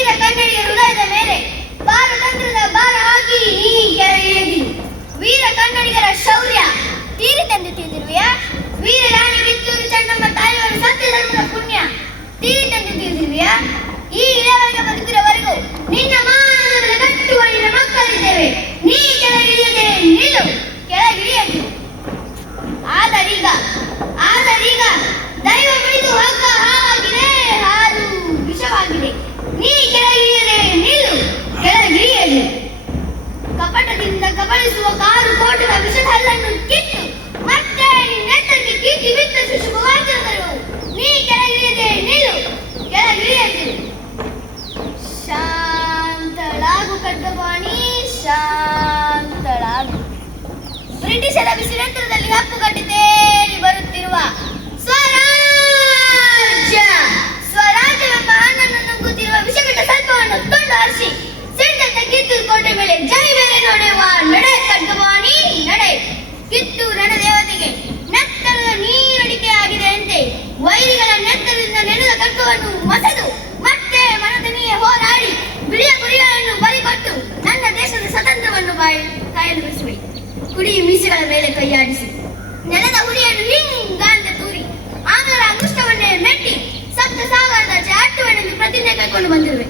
ವೀರ ಕನ್ನಡಿಗರ ಹೃದಯದ ಮೇಲೆ ಪಾರತಂತ್ರದ ಭಾರ ಹಾಕಿ ನೀ ಕೆಳಗಿಳಿದಿರು. ವೀರ ಕನ್ನಡಿಗರ ಶೌರ್ಯ ತೀರಿತೆಂದು ತಿಳಿದಿರುವೆಯಾ? ವೀರ ರಾಣಿ ಕಿತ್ತೂರು ಚೆನ್ನಮ್ಮ ತಾಯಿಯವರ ಸತ್ಯ ಧರ್ಮದ ಪುಣ್ಯ ತೀರಿತೆಂದು ತಿಳಿದಿರುವೆಯಾ? ಈ ಇಳೆವರೆಗ ಬದುಕಿರುವವರೆಗೂ ನಿನ್ನ ಮಾನದ ಕಟ್ಟುವ ನಿನ್ನ ಮಕ್ಕಳಿದ್ದೇವೆ. ನೀ ಕೆಳಗಿಳಿಯದೆ ನಿಲ್ಲು, ಕೆಳಗಿಳಿಯದು. ಆದರೀಗ ದೈವ ಮುರಿದು ಹಗ್ಗ ಹಾವಾಗಿದೆ, ಹಾಲು ವಿಷವಾಗಿದೆ. ನೀ ಕೆಳಗಿಳಿಯದೆ ನಿಲ್ಲು, ಕೆಳಗಿಳಿಯದು. ಕಪಟದಿಂದ ಕಬಳಿಸುವ ಕಾರು ಕೋಟದ ವಿಷದ ಹಲ್ಲನ್ನು ಕಿತ್ತು ಮತ್ತೆ ನಿನ್ನೆತ್ತಕ್ಕೆ ಕೀರ್ತಿ ಬಿತ್ತ ಶುಭವಾದರು. ನೀ ಕೆಳಗಿಳಿಯದೆ ನಿಲ್ಲು, ಕೆಳಗಿಳಿಯದು. ಶಾಂತಳಾಗು ಖಡ್ಗಪಾಣಿ, ಶಾಂತಳಾಗು. ಬ್ರಿಟಿಷರ ಬಿಸಿಲಂತರದಲ್ಲಿ ಹಪ್ಪುಗಟ್ಟಿ ತೇಲಿ ಬರುತ್ತಿರುವ ಸ್ವರಾಜ್ಯವೆಂಬ ಹಣ್ಣನ್ನು ನುಗ್ಗುತ್ತಿರುವ ವಿಷಕಟ ಸರ್ಪವನ್ನು ತುಂಡು ಹರಿಸಿ ಸಿಡಿದಂತ ಕಿತ್ತೂರು ಕೋಟೆ ಮೇಲೆ ಜೈ ಬೇರೆ ನೋಡುವ ನಡೆ ಖಡ್ಗಪಾಣಿ, ನಡೆ. ಕಿತ್ತೂರು ರಣದೇವತೆಗೆ ನೆತ್ತರದ ನೀರಡಿಕೆ ಆಗಿದೆ ಅಂತೆ ವೈರಿಗಳ ನೆತ್ತರದಿಂದ ನೆನೆದ ಖಡ್ಗವನ್ನು ಮಸೆದು ಮತ್ತೆ ಮನದನಿಯೇ ಹೋರಾಡಿ ಬಿಳಿಯ ಕುರಿಗಳನ್ನು ಬಲಿಕೊಟ್ಟು ನನ್ನ ದೇಶದ ಸ್ವತಂತ್ರವನ್ನು ಕಾಯಲು ಬಿಸುವೆ. ಕುಡಿ ಮೀಸೆಗಳ ಮೇಲೆ ಕೈಯಾಡಿಸಿ ನೆಲದ ಹುಡಿಯನ್ನು ಹಿಂಗಾಂತ ತೂರಿ ಆಂಗ್ಲರ ಅಂಗುಷ್ಟವನ್ನೇ ಮೆಟ್ಟಿ ಸಪ್ತ ಸಾಗರದ ಅಟ್ಟುವೆನೆಂದು ಪ್ರತಿಜ್ಞೆ ಕೈಕೊಂಡು ಬಂದಿರುವೆ.